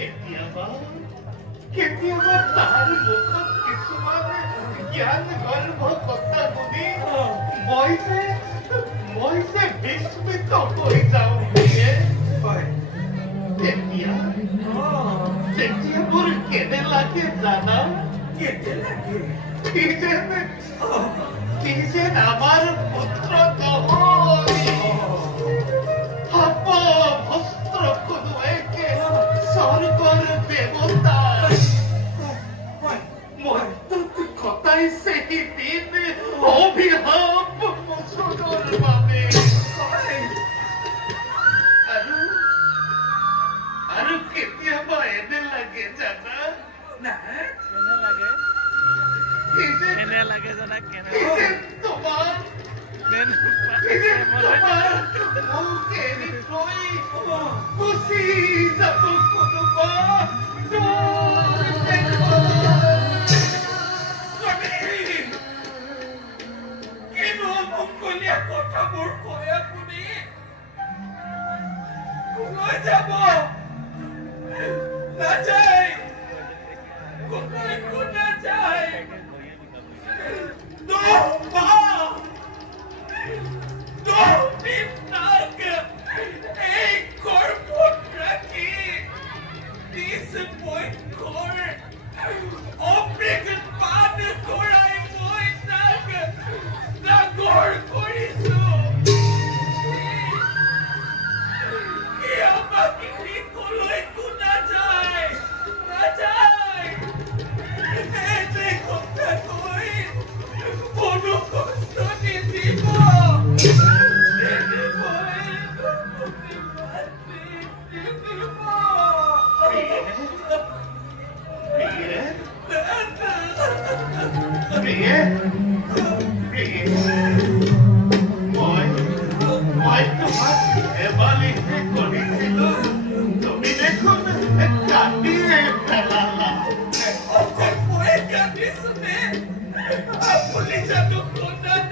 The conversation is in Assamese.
কেতিয়াবা তাৰ মুখত কিছুমান জ্ঞান গৰ্ভ কথা শুনি মই যে বিস্মিত হৈ যাওঁ তেতিয়া মোৰ কেনে লাগে জানা কি যেন আমাৰ পুত্ৰ বস্ত্ৰ কোনো একে স্বৰ্গৰ দেৱতা কথাই সেইদিন অভিশাপ মোচনৰ বাবে আৰু কেতিয়াবা এনে লাগে জানা কেনে লাগে জানা তোমাৰ মোক এৰি থৈ গুচি যাব কোনোবা কথাবোৰ কৈ আপুনি কোলৈ যাব নাযায় কোলৈ নাযায় তুমি দেখোন কাটিয়ে পেলালা আপুনি জানো কোন